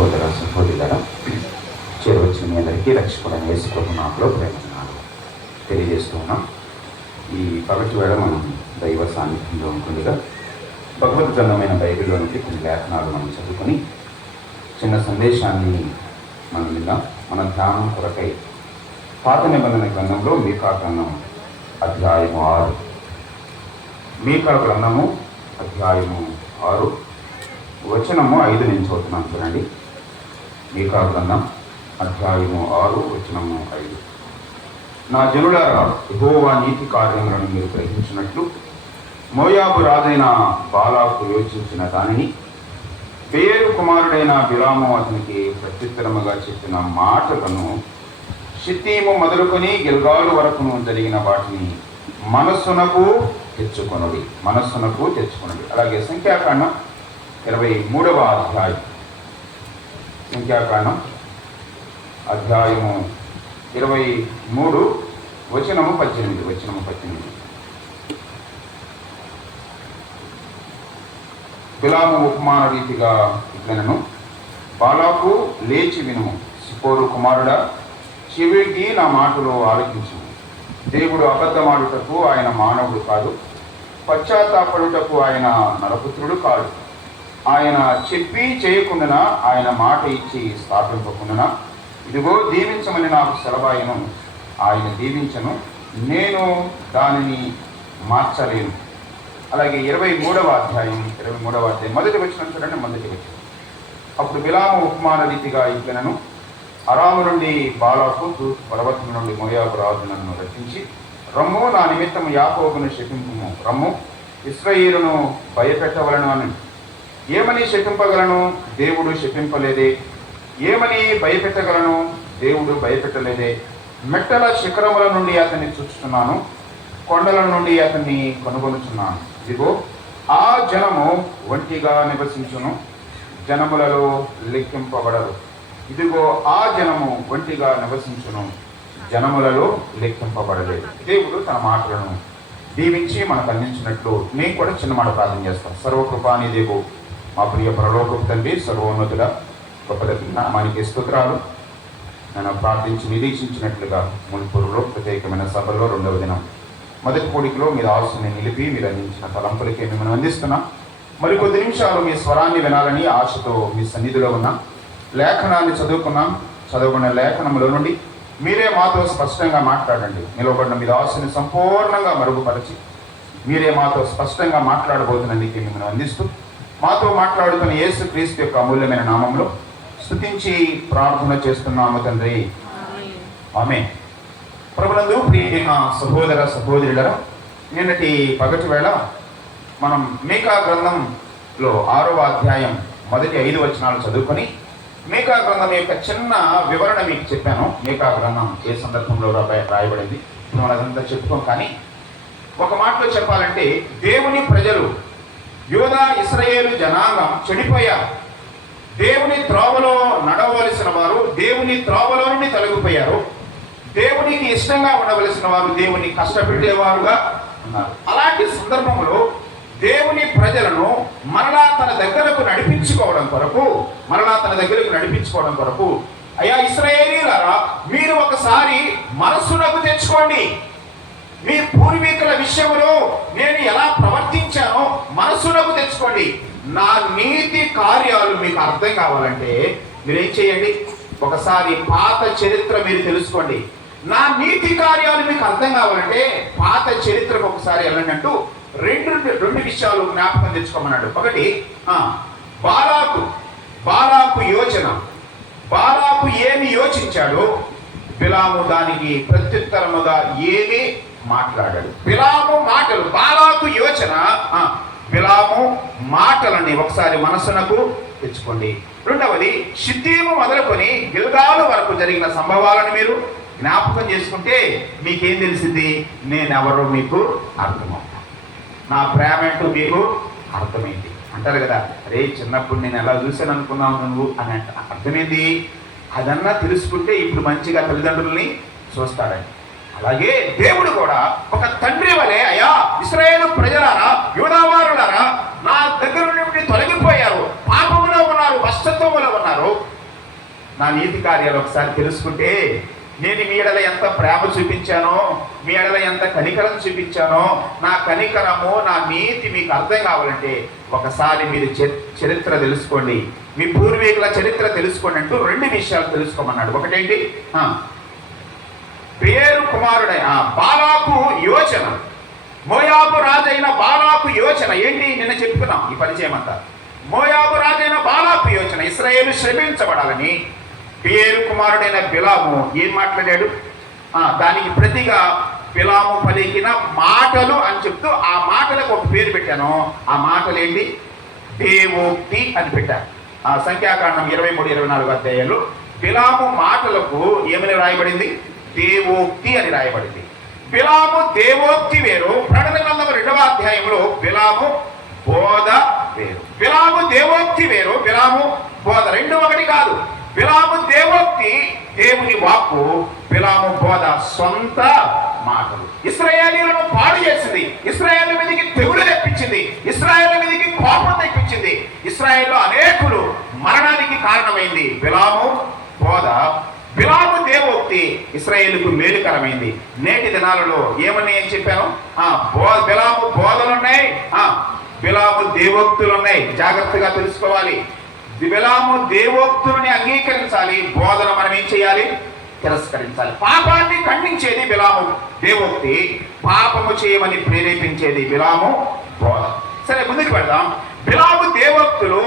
సహోదర సహోదరులారా, చేరవచ్చిన మీ అందరికీ రక్షకుడైన యేసు ప్రభు నామములో ప్రేమనాలు తెలియజేస్తూ ఉన్నాం. ఈ పగటి వేళ మనం దైవ సాన్నిధ్యంలో ఉంటుండగా భగవద్ గ్రంథమైన బైబిల్లో నుండి కొన్ని లేఖనాలు మనం చదువుకొని చిన్న సందేశాన్ని మనం విన్నాం. మన ధ్యానం కొరకై పాత నిబంధన గ్రంథంలో మీకా గ్రంథం అధ్యాయము 6, మీకా గ్రంథము అధ్యాయము 6 వచనము 5 నుంచి చదువుతున్నాను. చూడండి, మీకా గ్రంథం అధ్యాయము 6 వచనము 5. నా జనులారా, యెహోవా నీతి కార్యములను మీరు గ్రహించినట్లు మోయాబు రాజైన బాలాకు యోచించిన దానిని, బేరు కుమారుడైన బిలాము అతనికి ప్రత్యుత్తరముగా చెప్పిన మాటలను, షిత్తీము మొదలుకొని గిల్గాలు వరకును జరిగిన వాటిని మనస్సునకు తెచ్చుకొనుడి. అలాగే సంఖ్యాకాండం 23వ అధ్యాయం, సంఖ్యాకాండం అధ్యాయము 23 వచనము 18. బిలాము ఉపమాన రీతిగా ఇట్లనను, బాలాకు లేచి వినుము, సిపోరు కుమారుడా చెవికి నా మాటలు ఆలకించుము. దేవుడు అబద్ధమాడుటకు ఆయన మానవుడు కాదు, పశ్చాత్తాపడుటకు ఆయన నరపుత్రుడు కాదు. ఆయన చెప్పి చేయకుండానా, ఆయన మాట ఇచ్చి స్థాపింపకుండానా, ఇదిగో దీవించమని నాకు సెలవాయను, ఆయన దీవించను, నేను దానిని మార్చలేను. అలాగే 23వ అధ్యాయం మొదటి వచనం చూడండి. మొదటి వచనం, అప్పుడు బిలాము ఉపమాన రీతిగా ఇట్లనను, అరాము నుండి బాలాకు, తూర్పు పర్వతం నుండి మోయాబు రాజు నన్ను రక్షించి, రమ్ము నా నిమిత్తము యాకోబును శపింపుము, రమ్ము ఇశ్రాయేలును భయపెట్టవలను అని. ఏమని శపింపగలను? దేవుడు శపింపలేదే. ఏమని భయపెట్టగలను? దేవుడు భయపెట్టలేదే. మెట్టల శిఖరముల నుండి అతన్ని చూస్తున్నాను, కొండల నుండి అతన్ని కనుగొనుచున్నాను. ఇదిగో ఆ జనము ఒంటిగా నివసించును, జనములలో లెక్కింపబడరు. ఇదిగో ఆ జనము ఒంటిగా నివసించును, జనములలో లెక్కింపబడలేదు. దేవుడు తన మాటలను దీవించి మనకు అందించినట్లు నేను కూడా చిన్న మాట ప్రార్థన చేస్తాను. సర్వకృపాని దేవు, మా ప్రియ పరలోకపు తండ్రి, సర్వోన్నతుడ, గొప్ప నామానికి స్తోత్రాలు. నేను ప్రార్థించి నిరీక్షించినట్లుగా మున్పూరులో ప్రత్యేకమైన సభలో 2వ దినం మొదటి కూడికలో మీ ఆశని నిలిపి మీరు అందించిన తలంపులకే మిమ్మల్ని అందిస్తున్నా. మరికొద్ది నిమిషాలు మీ స్వరాన్ని వినాలని ఆశతో మీ సన్నిధిలో ఉన్న లేఖనాన్ని చదువుకున్న లేఖనంలో నుండి మీరే మాతో స్పష్టంగా మాట్లాడండి. నిలవబడిన మీ ఆశని సంపూర్ణంగా మరుగుపరిచి మీరే మాతో స్పష్టంగా మాట్లాడబోతున్నందుకే మిమ్మల్ని అందిస్తూ, మాతో మాట్లాడుతున్న యేసు క్రీస్తు యొక్క అమూల్యమైన నామంలో స్తుతించి ప్రార్థన చేస్తున్నాము తండ్రి, ఆమేన్. ప్రభునందు ప్రియమైన సహోదర సహోదరులారా, నిన్నటి పగటి వేళ మనం మీకా గ్రంథంలో 6వ అధ్యాయం మొదటి 5 వచనాలు చదువుకొని మీకా గ్రంథం యొక్క చిన్న వివరణ మీకు చెప్పాను. మీకా గ్రంథం ఏ సందర్భంలో రాయబడింది మనం అదంతా చెప్పుకోం. కానీ ఒక మాటలో చెప్పాలంటే, దేవుని ప్రజలు, యూదా ఇశ్రాయేలు జనాంగం చెడిపోయారు. దేవుని త్రోవలో నడవలసిన వారు దేవుని త్రోవలో నుండి తొలగిపోయారు. దేవునికి ఇష్టంగా ఉండవలసిన వారు దేవుని కష్టపెట్టేవారుగా ఉన్నారు. అలాంటి సందర్భంలో దేవుని ప్రజలను మరలా తన దగ్గరకు నడిపించుకోవడం కొరకు అయ్యా ఇశ్రాయేలీయులారా, మీరు ఒకసారి మనస్సునకు తెచ్చుకోండి. మీ పూర్వీకుల విషయంలో నేను ఎలా ప్రవర్తించానో మనస్సునకు తెచ్చుకోండి. నా నీతి కార్యాలు మీకు అర్థం కావాలంటే మీరేం చేయండి? ఒకసారి పాత చరిత్ర మీరు తెలుసుకోండి. నా నీతి కార్యాలు మీకు అర్థం కావాలంటే పాత చరిత్రకు ఒకసారి వెళ్ళండి అంటూ రెండు విషయాలు జ్ఞాపకం తెచ్చుకోమన్నాడు. ఒకటి, బాలాకు యోచన. బాలాకు ఏమి యోచించాడో బిలాము దానికి ప్రత్యుత్తరముగా ఏమి మాట్లాడాడు. బిలాము మాటలు, బాలాకు యోచన, బిలాము మాటలని ఒకసారి మనసునకు తెచ్చుకోండి. రెండవది, షిత్తీము మొదలుకొని గిల్గాలు వరకు జరిగిన సంభవాలను మీరు జ్ఞాపకం చేసుకుంటే మీకేం తెలిసింది? నేనెవరో మీకు అర్థమవుతాను, నా ప్రేమ ఏంటో మీకు అర్థమైంది అంటారు కదా. అరే చిన్నప్పుడు నేను ఎలా చూశాను అనుకున్నావు నువ్వు అని అర్థమైంది. అదన్నా తెలుసుకుంటే ఇప్పుడు మంచిగా తల్లిదండ్రుల్ని చూస్తాడని. అలాగే దేవుడు కూడా ఒక తండ్రి వలె, అయ్యా ఇశ్రాయేలు ప్రజలారా, యూదావారులారా, నా దగ్గర నుండి తొలగిపోయారు, పాపములో ఉన్నారు, భ్రష్టత్వములో ఉన్నారు. నా నీతి కార్యాలు ఒకసారి తెలుసుకుంటే నేను మీ ఎడల ఎంత ప్రేమ చూపించానో, మీ ఎడల ఎంత కనికరం చూపించానో, నా కనికరము నా నీతి మీకు అర్థం కావాలంటే ఒకసారి మీరు చరిత్ర తెలుసుకోండి, మీ పూర్వీకుల చరిత్ర తెలుసుకోండి అంటూ 2 విషయాలు తెలుసుకోమన్నాడు. ఒకటేంటి, పేరు కుమారుడైన బాలాకు యోచన, మోయాబు రాజైన బాలాకు యోచన. ఏంటి నిన్న చెప్పుకున్నాం ఈ పరిచయం అంతా. మోయాబు రాజైన బాలాకు యోచన, ఇశ్రాయేలు శ్రమించబడాలని. పేరు కుమారుడైన బిలాము ఏం మాట్లాడాడు, దానికి ప్రతిగా బిలాము పలికిన మాటలు అని చెప్తూ ఆ మాటలకు ఒక పేరు పెట్టాను. ఆ మాటలు ఏంటి, దేవోక్తి అని పెట్టారు. సంఖ్యాకాండం 23-24 అధ్యాయాలు బిలాము మాటలకు ఏమని రాయబడింది, దేవోక్తి అని రాయబడింది. బిలాము దేవోక్తి వేరు, ప్రకటన గ్రంథం 2వ అధ్యాయంలో బిలాము బోధ వేరు. బిలాము దేవోక్తి వేరు, బిలాము బోధ రెండు ఒకటి కాదు. బిలాము దేవోక్తి దేవుని వాక్కు, బిలాము బోధ సొంత మాటలు. ఇశ్రాయేలీయులను పాడు చేసింది, ఇశ్రాయేలు మీదకి తెగులు తెప్పించింది, ఇశ్రాయేలు మీదకి కోపం తెప్పించింది, ఇశ్రాయేల్లో అనేకులు మరణానికి కారణమైంది. బిలాము బోధ, బిలాము దేవోక్తి ఇశ్రాయేలుకు మేలుకరమైంది. నేటి దినాలలో ఏమని ఏం చెప్పాను, బిలాము బోధలున్నాయి, బిలాము దేవోక్తులున్నాయి. జాగ్రత్తగా తెలుసుకోవాలి. బిలాము దేవోక్తులని అంగీకరించాలి, బోధన మనం ఏం చేయాలి, తిరస్కరించాలి. పాపాన్ని ఖండించేది బిలాము దేవోక్తి, పాపము చేయమని ప్రేరేపించేది బిలాము బోధ. సరే ముందుకు పెడదాం. బిలాము దేవోక్తులు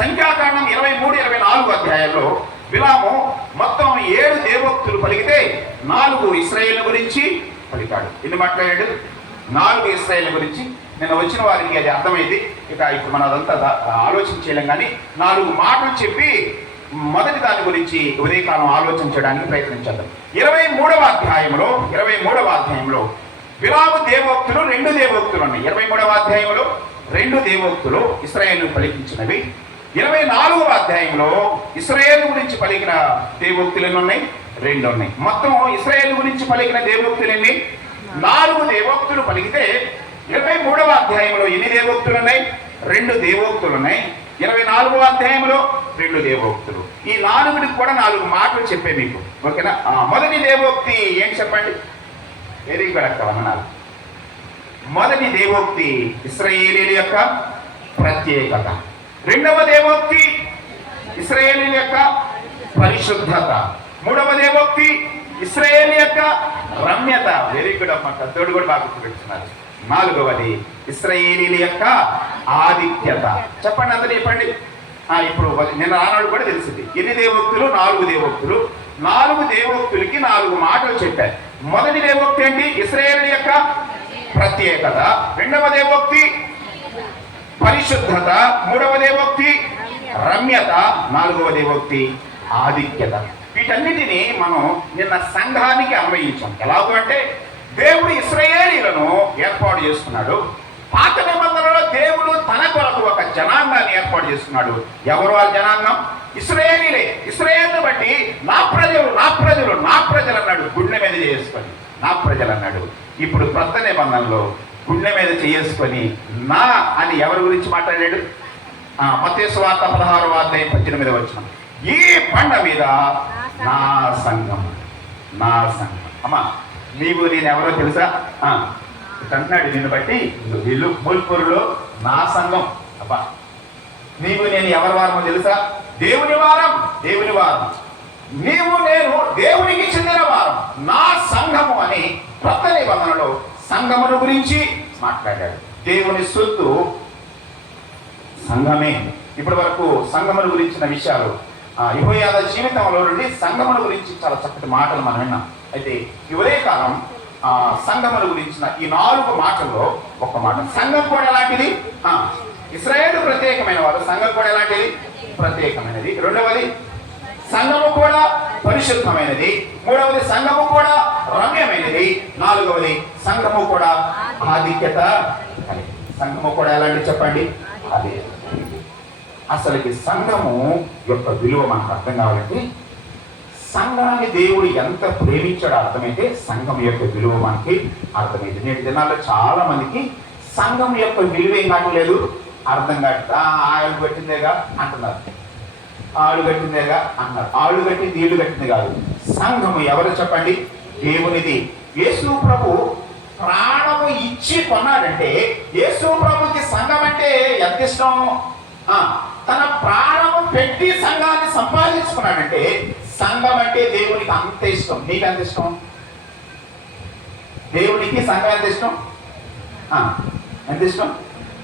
సంఖ్యాకాండం 23-24 అధ్యాయాల్లో బిలాము మొత్తం 7 దేవోక్తులు పలికితే 4 ఇశ్రాయేలు గురించి పలికాడు. ఎన్ని మాట్లాడాడు, 4 ఇశ్రాయేలు గురించి. నిన్న వచ్చిన వారికి అది అర్థమైంది. ఇప్పుడు మనం అదంతా ఆలోచన చేయలేం, కానీ 4 మాటలు చెప్పి మొదటి దాని గురించి ఉదయకాలం ఆలోచించడానికి ప్రయత్నించేద్దాం. 23వ అధ్యాయంలో బిలాము దేవోక్తులు 2 దేవోక్తులు ఉన్నాయి. 23వ అధ్యాయంలో 2 దేవోక్తులు ఇశ్రాయేలు పలికించినవి. 24వ అధ్యాయంలో ఇశ్రాయేలు గురించి పలికిన దేవోక్తులు ఎన్ని ఉన్నాయి, 2 ఉన్నాయి. మొత్తం ఇశ్రాయేలు గురించి పలికిన దేవోక్తులు ఎన్ని, 4 దేవోక్తులు పలికితే 23వ అధ్యాయంలో ఎన్ని దేవోక్తులు ఉన్నాయి, 2 దేవోక్తులు ఉన్నాయి. 24వ అధ్యాయంలో 2 దేవోక్తులు. ఈ 4కి కూడా 4 మాటలు చెప్పే మీకు, ఓకేనా. మొదటి దేవోక్తి ఏంటి చెప్పండి, వెరీ గుడ్ అక్క వందనాలు. మొదటి దేవోక్తి ఇశ్రాయేలీల యొక్క ప్రత్యేకత. 2వ దేవోక్తి ఇశ్రాయేలీల యొక్క పరిశుద్ధత. 3వ దేవోక్తి ఇశ్రాయేలు యొక్క రమ్యత. వెరీ గుడ్ అమ్మ, తోడు కూడా బాగా గుర్తుపెట్టుతున్నారు. 4వది ఇశ్రాయేలీల యొక్క ఆధిక్యత. చెప్పండి, అందరూ చెప్పండి. ఇప్పుడు నిన్న ఆనాడు కూడా తెలిసింది. ఎన్ని దేవోక్తులు, 4 దేవోక్తులు. 4 దేవోక్తులకి 4 మాటలు చెప్పారు. మొదటి దేవోక్తి ఏంటి, ఇశ్రాయేలు యొక్క ప్రత్యేకత. 2వ దేవోక్తి పరిశుద్ధత. 3వ దేవోక్తి రమ్యత. 4వ దేవోక్తి ఆధిక్యత. వీటన్నిటినీ మనం నిన్న సంఘానికి అన్వయించాం. ఎలాగో అంటే దేవుడు ఇశ్రాయేలీయులను ఏర్పాటు చేసుకున్నాడు. పాత నిబంధనలో దేవుడు తన కొరకు ఒక జనాంగాన్ని ఏర్పాటు చేసుకున్నాడు. ఎవరు ఆ జనాంగం, ఇశ్రాయేలీలే. ఇశ్రాయేలును బట్టి నా ప్రజలు నా ప్రజలు నా ప్రజలు అన్నాడు, గుండె మీద చేసుకొని నా ప్రజలు అన్నాడు. ఇప్పుడు కొత్త నిబంధనలో గుండె మీద చేసుకొని నా అని ఎవరి గురించి మాట్లాడాడు, మత్తయి సువార్త 16వ అధ్యాయం 18వ వచనం. ఈ బండ మీద నా సంఘం, నా సంఘం. అమ్మా నీవు నేను ఎవరో తెలుసా అంటున్నాడు. నిన్ను బట్టి వీళ్ళు మూల్పూరులో నా సంఘం. అబ్బా నీవు నేను ఎవరి వారమో తెలుసా, దేవుని వారం, దేవుని వారం. నీవు నేను దేవునికి చెందిన వారం, నా సంఘము అని కొత్త నిబంధనలో సంఘమును గురించి మాట్లాడాడు. దేవుని సొత్తు సంఘమే. ఇప్పటి వరకు సంఘమును గురించిన విషయాలు యెహోయాదా జీవితంలో నుండి సంఘమును గురించి చాలా చక్కటి మాటలు మనం విన్నాం. అయితే ఈ ఉదయకాలం సంఘమును గురించిన ఈ 4 మాటల్లో ఒక మాట, సంఘం కూడా ఎలాంటిది, ఇశ్రాయేలు ప్రత్యేకమైన వారు, సంఘం కూడా ఎలాంటిది, ప్రత్యేకమైనది. 2వది సంఘము కూడా పరిశుద్ధమైనది. 3వది సంఘము కూడా రమ్యమైనది. 4వది సంఘము కూడా ఆధిక్యత. సంఘము కూడా ఎలాంటి చెప్పండి, అది అసలుకి సంఘము యొక్క విలువ మనకు అర్థం కావాలంటే సంఘాన్ని దేవుడు ఎంత ప్రేమించాడో అర్థమైతే సంఘం యొక్క విలువ మనకి అర్థమైంది. నేటి దినాల్లో చాలా మందికి సంఘం యొక్క విలువ ఏం కావట్లేదు, అర్థం కాదు. ఆయన పెట్టిందేగా అంటున్నారు. ఆళ్ళు కట్టిందేగా అన్నారు. ఆళ్ళు కట్టింది ఇల్లు కట్టింది కాదు. సంఘము ఎవరు చెప్పండి? దేవునిది. యేసు ప్రభు ప్రాణము ఇచ్చి కొన్నాడంటే యేసు ప్రభుకి సంఘం అంటే ఎంత ఇష్టం? తన ప్రాణము పెట్టి సంఘాన్ని సంపాదించుకున్నాడంటే సంఘం అంటే దేవునికి అంత ఇష్టం. నీకు ఎంత ఇష్టం? దేవునికి సంఘం ఎంత ఇష్టం? ఎంత ఇష్టం?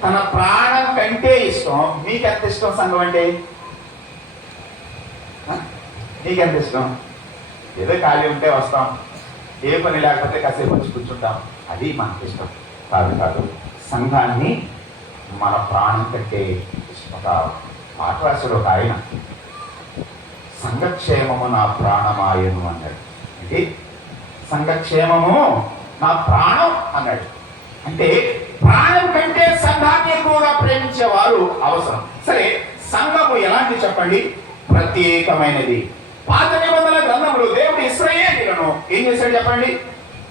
తన ప్రాణం కంటే ఇష్టం. మీకు ఎంత ఇష్టం సంఘం అంటే? నీకెంత ఇష్టం? ఏదో ఖాళీ ఉంటే వస్తాం, ఏ పని లేకపోతే కాసేపు వచ్చి కూర్చుంటాం, అది మనకి ఇష్టం కాదు. కాదు, సంఘాన్ని మన ప్రాణం కంటే ఒక మాట రాశాడు ఒక ఆయన, సంఘక్షేమము నా ప్రాణమాయను అన్నాడు. అంటే సంఘక్షేమము నా ప్రాణం అన్నాడు. అంటే ప్రాణం కంటే సంఘాన్ని ఎక్కువగా ప్రేమించేవారు అవసరం. సరే, సంఘము ఎలాంటి చెప్పండి? ప్రత్యేకమైనది. పాత నిబంధన గ్రంథంలో దేవుడు ఇశ్రాయేలీయులను ఏం చేశాడు చెప్పండి?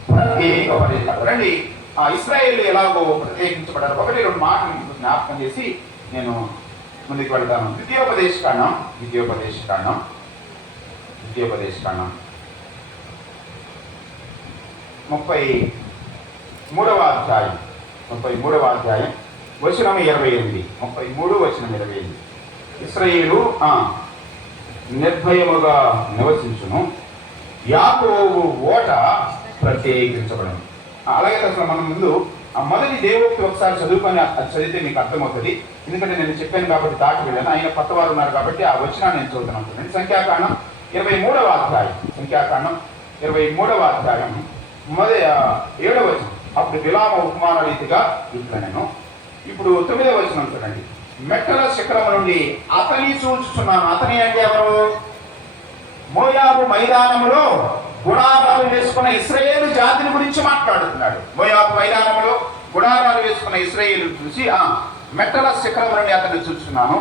ప్రత్యేకపరిచాడు. రండి, ఆ ఇశ్రాయేలు ఎలాగో ప్రత్యేకించబడ్డారు. ఒకటి రెండు మాటలు జ్ఞాపకం చేసి నేను ముందుకు వెళ్తాను. ద్వితీయోపదేశ కాండం 33వ అధ్యాయం వచనం 28. 33 వచనం 28. ఇశ్రాయేలు నిర్భయముగా నివసించును, యాకోబు ఓట ప్రత్యేకించబడను. అలాగే అసలు మనం ముందు మొదటి దేవోక్తి ఒకసారి చదువుకొని అది చదివితే మీకు అర్థమవుతుంది. ఎందుకంటే నేను చెప్పాను కాబట్టి దాటి వెళ్ళాను. ఆయన కొత్త వారు ఉన్నారు కాబట్టి ఆ వచనాన్ని నేను చదువుతున్నాను. సంఖ్యాకాండం 23వ అధ్యాయం. 23వ అధ్యాయం 7వ వచనం. అప్పుడు బిలామ ఉపమాన రీతిగా ఇట్లా నేను ఇప్పుడు 9వ వచనం చూడండి. మెట్టల శిఖరము నుండి అతని చూచుచున్నాను. అతని అంటే ఎవరు? మోయాబు మైదానములో గుడారాలు వేసుకున్న ఇశ్రాయేలు జాతిని గురించి మాట్లాడుతున్నాడు. మోయాబు మైదానములో గుడారాలు వేసుకున్న ఇశ్రాయేలు చూసి మెట్టల శిఖరము నుండి అతన్ని చూచుచున్నాను,